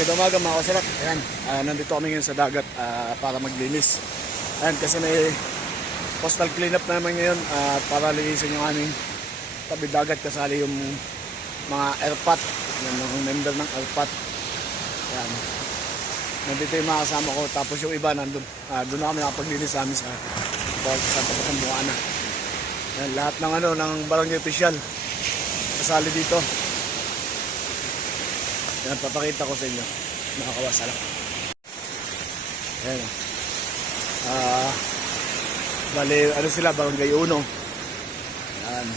Magandang umaga mga kasarak. Ayan, nandito kami ngayon sa dagat para maglinis. Ayan, kasi may coastal cleanup naman ngayon para linisin yung aming tabi dagat, kasali yung mga airpat, yung member ng airpat. Ayan, nandito yung mga kasama ko, tapos yung iba nandun. Doon na kami nakapaglinis namin sa tapat ng Buana. Ayan, lahat ng ng barangay official kasali dito. Yan, papakita ko sa inyo mga kawasalak. Ayan. Bali, ano sila, barangay Uno. Ayan.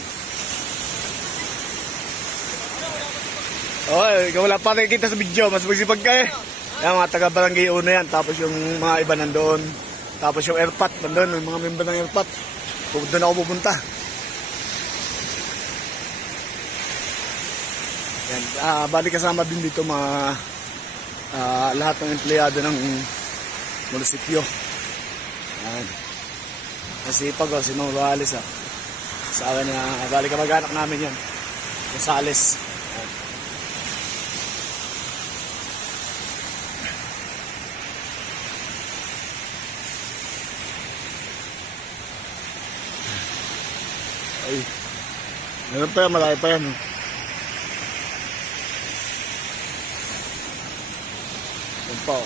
Oh, ikaw wala pa nakikita sa video, mas magsipag ka eh. Yan, mga taga barangay Uno yan. Tapos yung mga iba nandoon. Tapos yung airpat nandoon, yung mga member ng airpat. Doon ako pupunta. Yan, bali kasama din dito mga lahat ng empleyado ng munisipyo. Yan. Masipag si Mang Rales sa akin na bali kamag-anak namin yan. Rosales. Yan. Ay, meron pa yan, malaki pa yan. Po.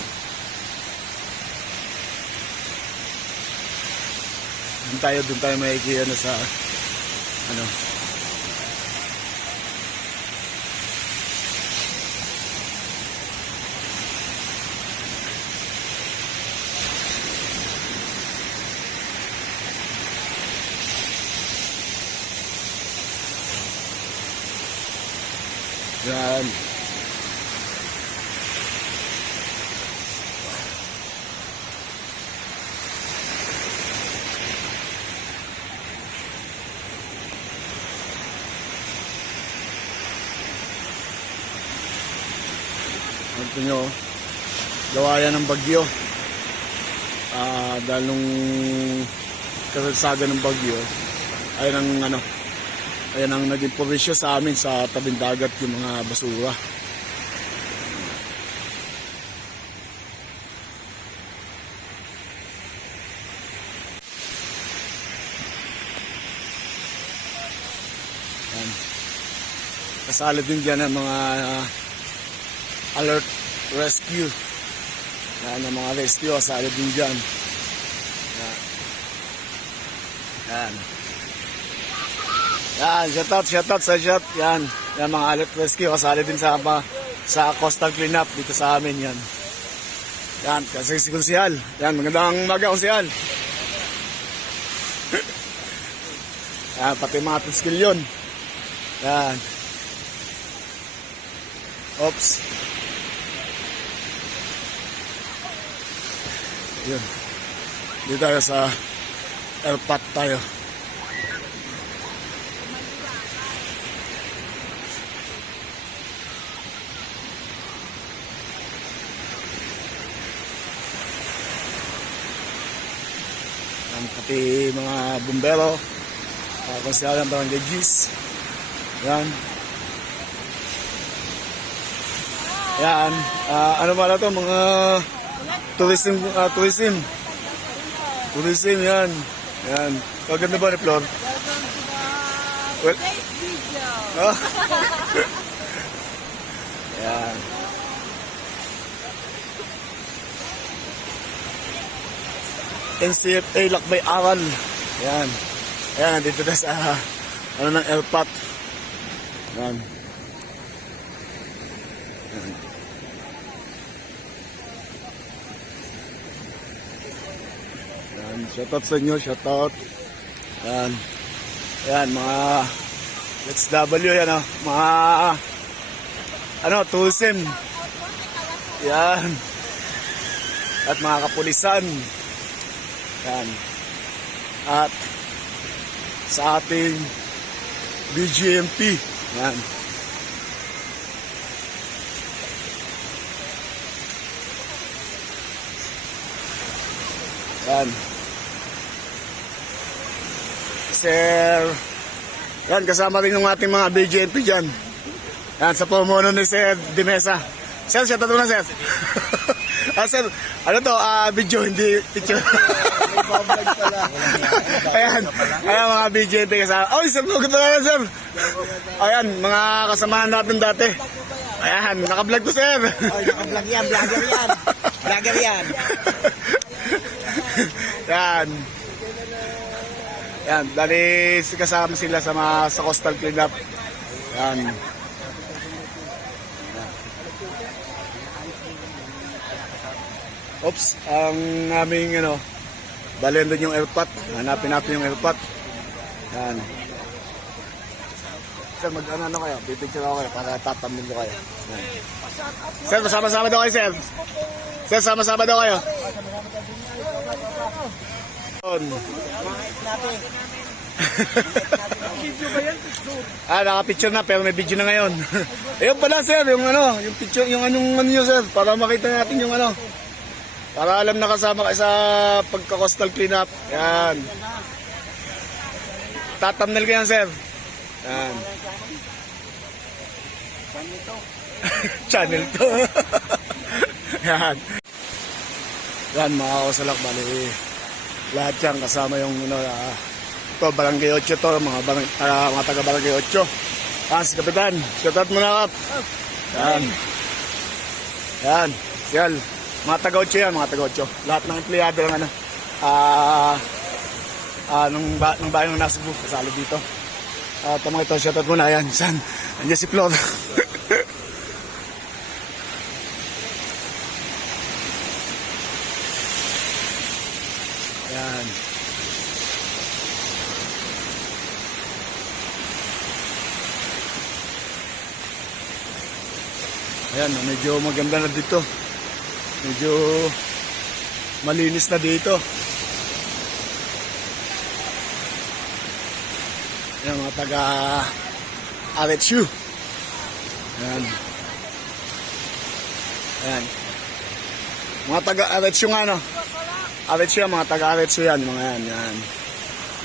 Doon tayo makikita na sa ano. Yan. Ito nyo, gawa yan ng bagyo. Dahil nung kasagsagan ng bagyo, ayan ang naging provisyo sa amin sa tabing dagat, yung mga basura. Ayan. Kasali din dyan ang mga alert rescue. Yan ang mga rescue kasali din dyan. Yan. Yan. Yan, shout out sa shot. Yan, yan mga alert rescue kasali din sa coastal cleanup dito sa amin yan. Yan, kasi si Konsihal. Yan, magandang umaga Konsihal. Yan, pati mga tuskil yun. Yan. Oops. Yun. Dito tayo sa airpat tayo. Yan, pati mga bumbero, konsyal ng barangay Gis. Yan. Yan. Ano ba na ito? Mga tourism yan. Yan. Kaganda ba ni Flor? Welcome to the today's video. Yan. NCFA Lakbay Aral. Yan. Yan, nandito na sa ng airpat. Yan. Yan. Shoutout sa inyo, shoutout. Yan. Yan, mga Let's W yan mga tourism. Yan. At mga kapulisan. Yan. At sa ating BGMP. Yan. Yan. Sir. Yan, kasama rin yung ating mga BGMP dyan. Yan, sa pumuno ni Sir Dimesa. Sir, shoutout mo na, sir. Sir, ano to? Video, hindi picture. Ayan, mga BJP kasama. Oh, sir, good na sir. Ayan, mga kasamahan natin dati. Ayan, naka-vlog to, sir. Oh, naka-vlog yan, vlogger yan. Vlogger yan. Yan. Yan, dali kasama sila sa coastal cleanup. Yan. Oops, ang aming bali doon yung airpot. Hanapin natin yung airpot. Yan. Sir, mag-ano kayo? Pipicture ako kayo para tatamlin ko kayo. Yan. Sir, masama-sama daw kayo, sir. Sir, sama-sama daw kayo. Naka-picture na pero may video na ngayon. Ayun pala, sir, yung picture, yung anong nyo, sir, para makita natin yung para alam na kasama kayo sa pagka-coastal cleanup. Yan. Tatamnel ko yan, sir. Yan. Channel to. Yan. Yan, mga kausalak, bali. Lahat yan kasama yung ito, Barangay 8 to, mga taga Barangay 8. Si Kapitan, shoutout mo na, Kap. Yan. Yan. Yan. Mga taga 8 yan, mga taga 8. Lahat ng empleyado ng ng bayan ng Nasugbu, kasali dito. Ito mga ito, shoutout mo na. Yan, san? Andiyan si Flor. Yan. Ayan, medyo maganda na dito. Medyo malinis na dito. Ayan, mga taga RHU. Ayan. Ayan. Mga taga RHU nga, no? RHU yan, mga taga RHU yan. Mga yan, yan.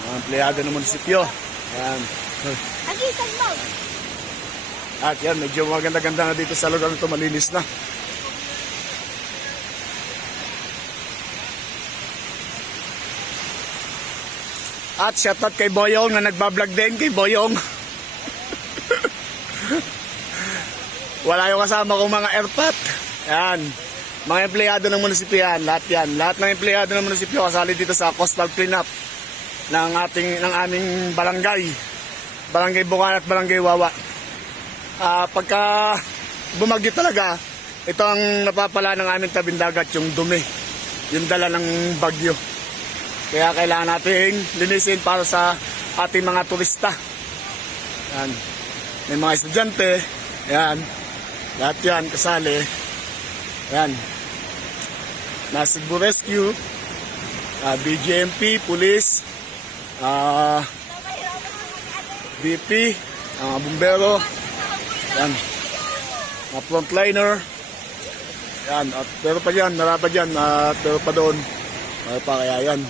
Mga empleyado ng munisipyo. Ayan. Agisan mo! At yan, medyo maganda-ganda na dito sa lugar nito, malinis na. At shoutout kay Boyong na nagbablog din, kay Boyong. Wala yung kasama kong mga airpot. Yan. Mga empleyado ng munisipyo yan, lahat yan. Lahat ng empleyado ng munisipyo kasali dito sa coastal cleanup ng aming barangay. Barangay Bungan at Barangay Wawa. Pagka bumagyo talaga, ito ang napapala ng aming tabing dagat, yung dumi. Yung dala ng bagyo. Kaya kailangan nating linisin para sa ating mga turista. Yan. May mga estudyante. Yan. Lahat yan kasali. Yan. Nasugbu Rescue. BGMP, Police. BP. Bumbero. Yan. Mga frontliner. Yan. At pero pa dyan. Narapa dyan. Pero pa doon. Pa kaya yan.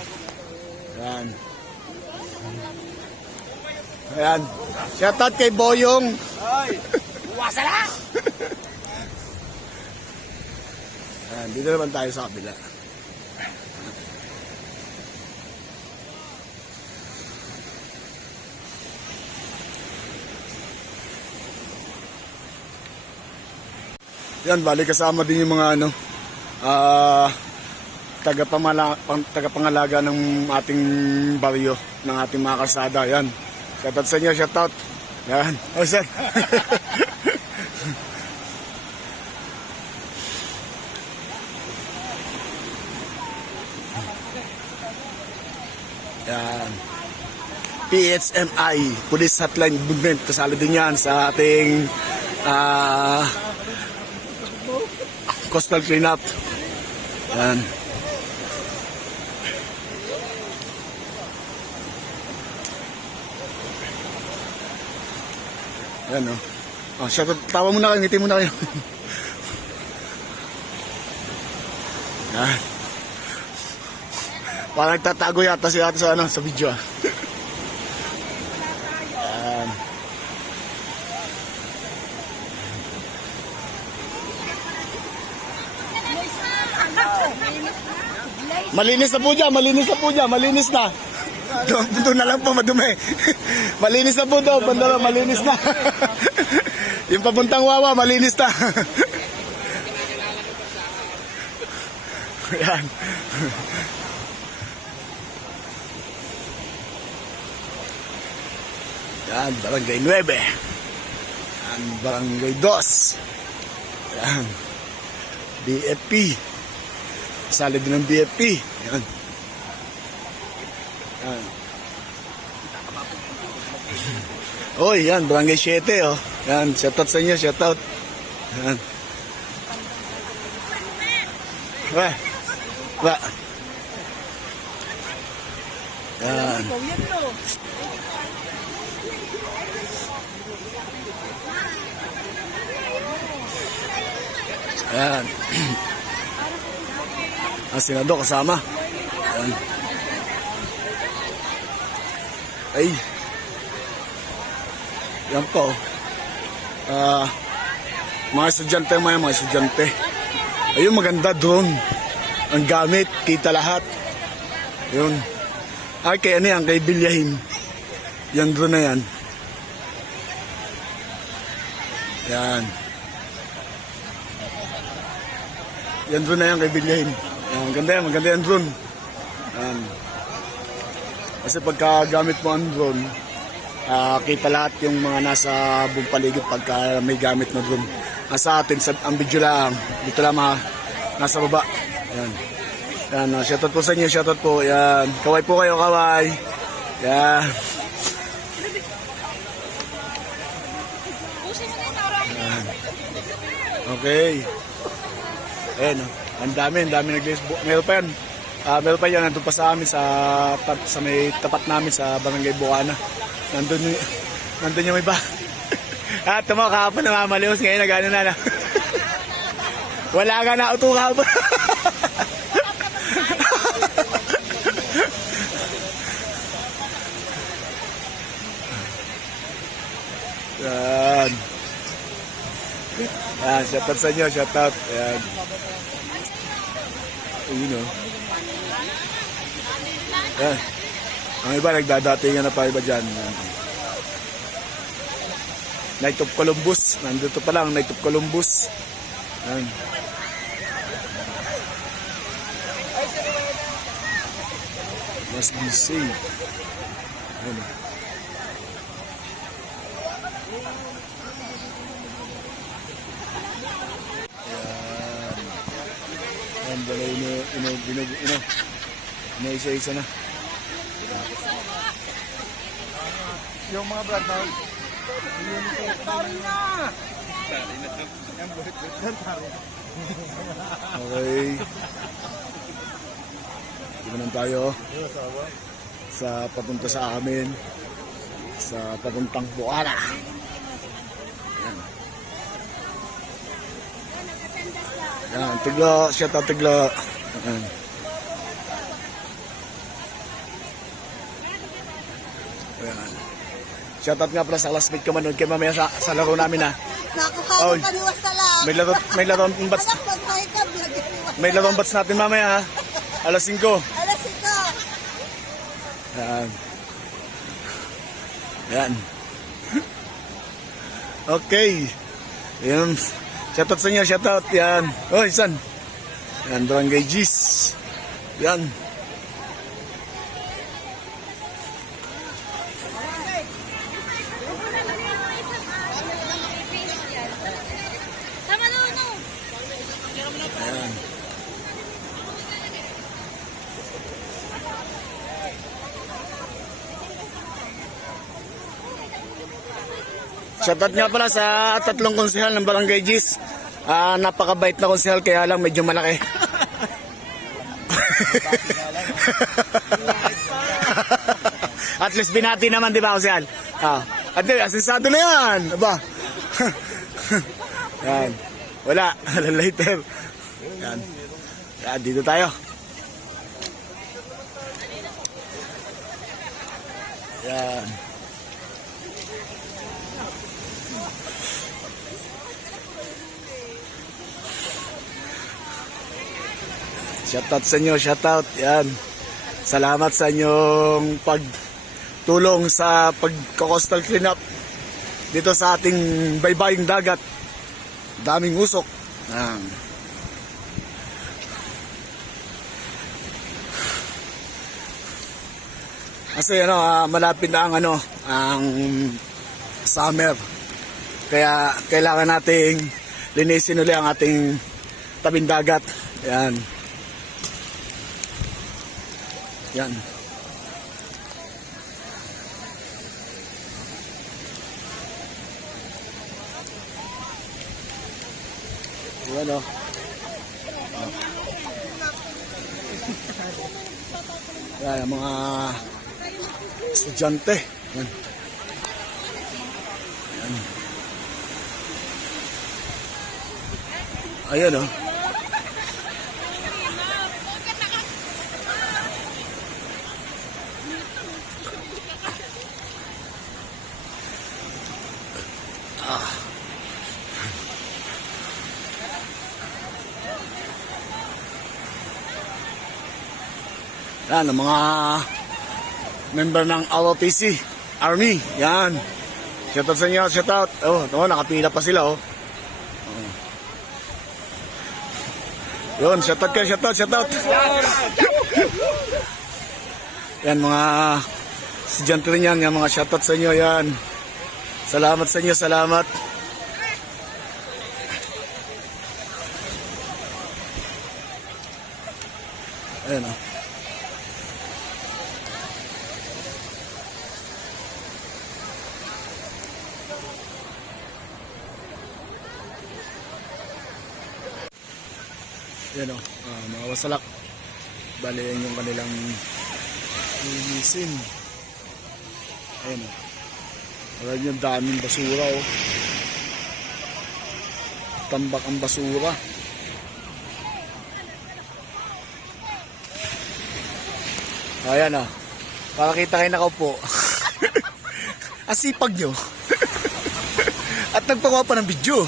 Yan. Ayan. Shoutout kay Boyong. Ay, buwasa na! Ayan. Dito naman tayo sa kabila. Yan, bali kasama din yung mga tagapangalaga ng ating baryo, ng ating mga kalsada. Yan. Shoutout sa inyo, shoutout. Yan. Oh, sir. Yan. PHMI, Police Hotline Movement. Kasali din yan sa ating coastal cleanup. Yan. Yan, no? Shoutout. Tawa muna kayo, ngiti muna kayo. Yan. Parang nagtatago yata si ate sa video. Yan. Malinis na po dyan, malinis na po dyan, malinis na. Doon na lang po, madumi. Malinis na po daw, banda malinis na. Yung papuntang Wawa, malinis na. Yan. Yan, Barangay 9. Yan, Barangay 2. Yan. BFP. Sali din ng BFP. Yan. Yan. Oh, yan, Barangay 7, oh. Yan, shoutout sa inyo, shoutout. Yan. Wah. Wah. Yan. Yan. Ang senador kasama. Yan. Ay. Yan po. Mga estudyante, mga estudyante. Ayun, maganda drone. Ang gamit, kita lahat. Yun. Ay, kay ano yan, kay Bilyahin. Yan drone na yan. Yan. Yan drone na yan, kay Bilyahin. Yan, maganda yan drone. Yan. Kasi pagka gamit mo ang drone, kita lahat yung mga nasa buong paligid pagka may gamit na drone. Sa atin, ang video lang, dito lang nasa baba. Yan. Yan, shoutout po sa inyo, shoutout po. Yan. Kaway po kayo, kaway. Yan. Yan. Okay. Ayan, ang dami nag-list. Meron pa yan. Meron pa yan, nandun pa sa amin sa may tapat namin sa Barangay Bukana. Nandun yung iba. At tamo, kahapon namamaliwas, ngayon nag-ano na. Wala ka na auto kahapon. Yan. Yan, shoutout sa inyo, shoutout. Yan. Ayun o. Yan. Ang iba nagdadatingan na pa iba dyan. Yan. Night of Columbus. Nandito pa lang, Night of Columbus. Yan. Must be safe. Yan. Yan. Yan. Isa-isa na. Yung mga brad na okay. Dito naman tayo sa papunta sa amin sa papuntang Bukana. Yan. Yan, tigla, shoutout tigla. Yan. Yan. Shoutout nga pala sa classmate ko manood kay mamaya sa laro namin ha. Nakakawin ka niwas sa lang. May laro ang bats. May laro ang bats natin mamaya ha. Alas 5. Alas 5. Yan. Yan. Okay. Yan. Shoutout sa inyo, shoutout. Yan. Oh, isan. Yan, Barangay Gis. Yan. Ayan. Shoutout nga pala sa tatlong konsehal ng Barangay Gis. Napakabait na konsehal kaya lang medyo malaki. At least binati naman, di ba, konsehal? At asensado na yan. Aba. Yan. Wala. Later. Yan. Yan. Dito tayo. Yan. Shoutout sa inyo, shoutout. Yan. Salamat sa inyong pagtulong sa pagko-coastal cleanup dito sa ating baybaying dagat. Daming usok. Yan. Kasi malapit na ang summer. Kaya kailangan nating linisin ulit ang ating tabing dagat. Yan. Yan. Yan o. Yan ang mga estudyante. Yan. Yan. Ayan o. Yan, ang mga member ng ROTC Army. Yan. Shoutout sa inyo, shoutout. Oh, ito, nakapila pa sila, oh. Yun, shoutout kayo, shoutout. Yan, mga estudyante rin yan. Yan, mga shoutout sa inyo, yan. Salamat sa inyo, salamat. Ayan, oh. Yan o, mga wasalak. Bali yan yung kanilang linisin. Ayan o. Alam yung daming basura o. Tambak ang basura. Ayan o. Para kita kayo nakaupo. Asipag nyo. At nagpagawa pa ng video.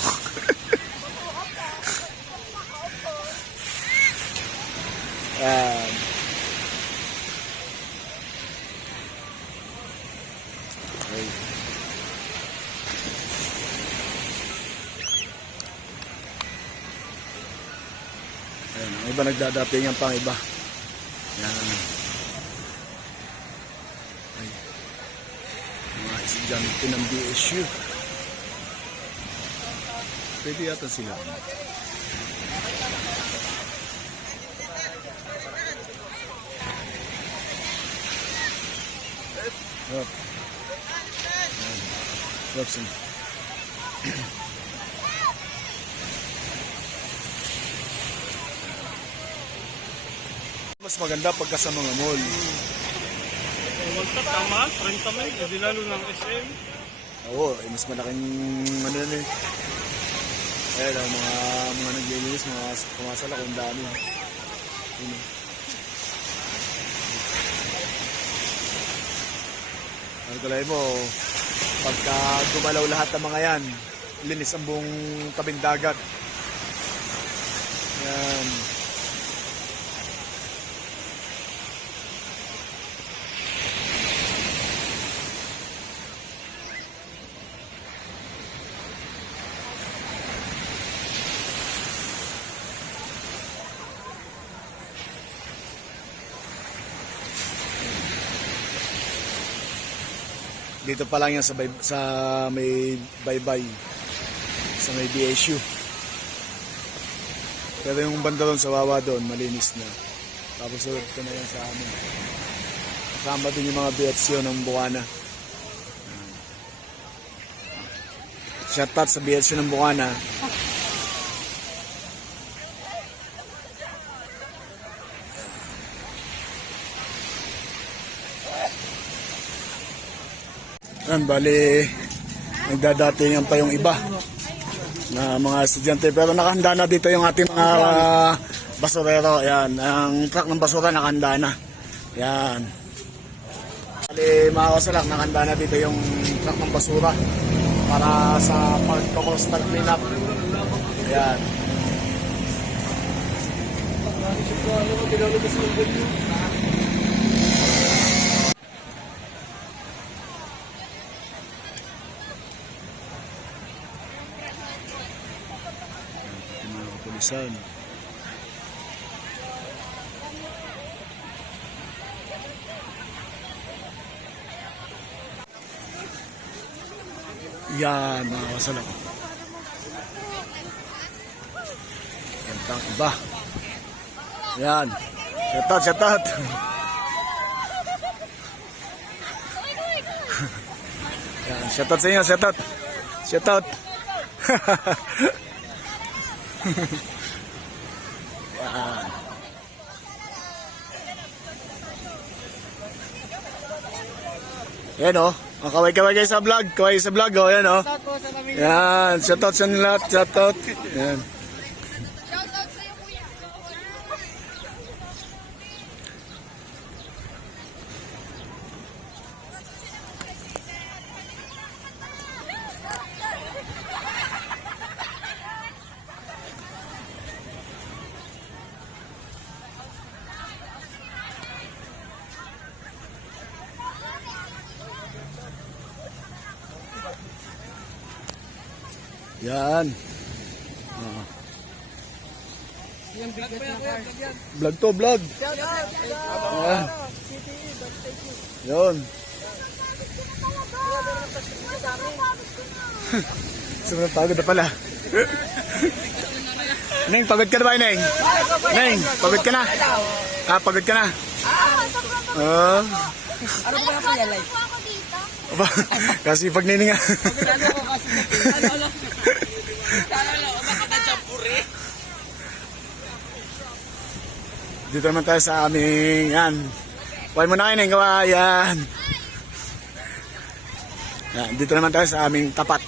Okay. Ayan, ang iba nagdadating ang pang iba. Yan. Ay. Mga estudyante ng BSU. Pwede yata sila. Rob. Robson. Mas maganda pagka sa mga mall. Walta, tama, 30 mil, hindi lalo ng SM. Oo, mas malaking ano yan eh. Ayan ang mga naglilinis, mga pumasala kung dami. Yun. Ang tulay mo, pagka gumalaw lahat ng mga yan, linis ang buong tabing dagat. Yan. Dito pa lang yan sa may baybay, sa may BSU. Pero yung banda doon sa Wawa doon, malinis na. Tapos ulit ko na yan sa amin. Kasama din yung mga BSU ng Buwana. Shoutout sa BSU ng Buwana. Yan, bali, nagdadatingan pa yung iba na mga estudyante. Pero nakahanda na dito yung ating mga basurero. Yan, ang truck ng basura nakahanda na. Yan. Bali, mga kasalak, nakahanda na dito yung truck ng basura para sa pag-coastal cleanup. Yan. Yung mga kapulisan. Yan, mga kasalak. Yan pang iba. Yan. Shout out, shout out. Yan, shout out sa inyo, shout out. Shout out. Yan. Yan o. Oh, kaway-kaway kayo sa vlog. Kaway sa vlog o. Yan o. Yan. Shout out sa nila. Shout out. Yan. Yan. Oh. Vlog to, vlog. Yan. Yun. Sobrang pagod na pala. Neng, pagod ka na ba, Neng? Neng, pagod ka na? Ah, pagod ka na? Oh. Ano ba po yan, like? Aba, kasi pag nining nga. Dito naman tayo sa aming, yan. Kuhay mo na kayo, Neng, gawa, yan. Yan. Dito naman tayo sa aming tapat.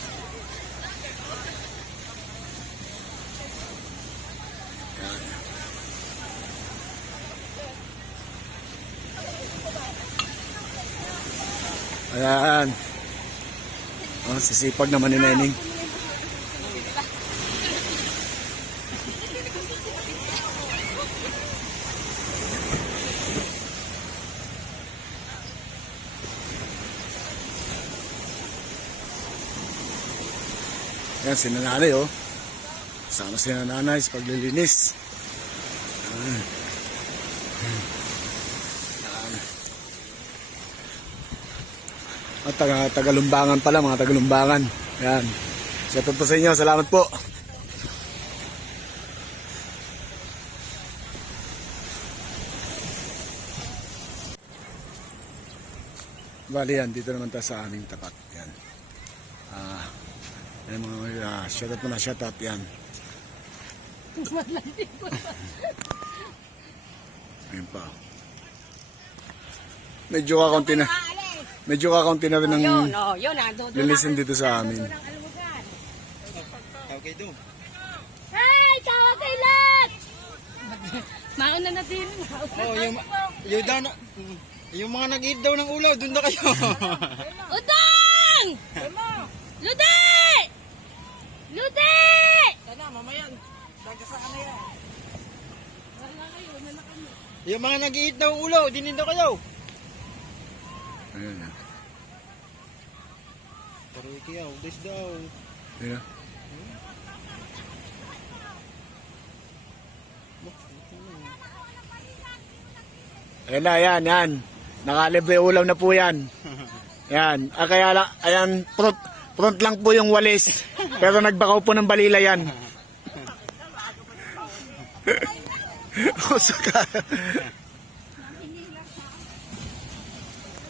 Ayan. Oh, sisipag naman ni Neneng. Ayan, si nanay oh. Sama si nanay sa paglilinis. Ayan. At tagalumbangan pala, mga tagalumbangan. Yan. Shout out po sa inyo. Salamat po. Bali yan, dito naman tayo sa aming tapat. Yan. Yan mga shout out po na, shout out yan. Ayun pa. Medyo kakaunti na rin ng linisin dito sa amin. Okay, do. Hey! Tawag kay Lat! Mauna na din. Oh, yung mga nag-eat daw ng ulaw, doon na kayo. Udang! Lude! Lude! Sana, mamaya. Nagkasa ka na yan. Yung mga nag-eat daw ng ulaw, dinin daw kayo. Ayun na. Taroy kayo, this daw. Ayun na. Ayan na, yan, yan. Nakalibre ulam na po yan. Yan. Kaya lang, ayan, front lang po yung walis. Pero nagbakaw po ng balila yan.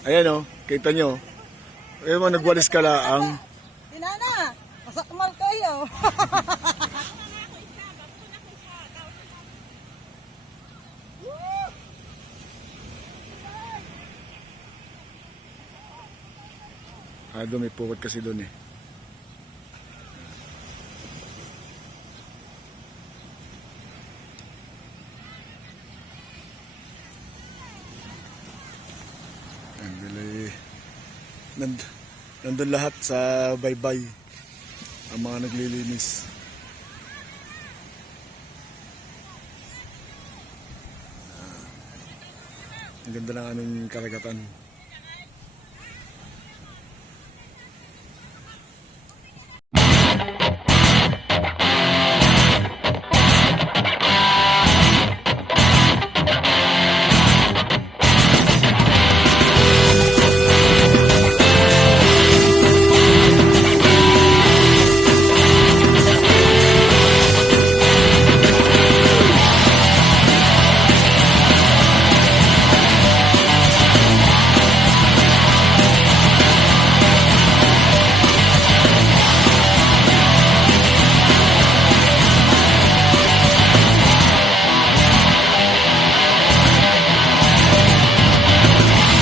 Ayan o, kita nyo. Ayan mo, nagwalis ka laang. Tinana! Masakmal kayo! May pukot kasi doon eh. Nandun lahat sa baybay ang mga naglilinis. Ang ganda ng aming karagatan.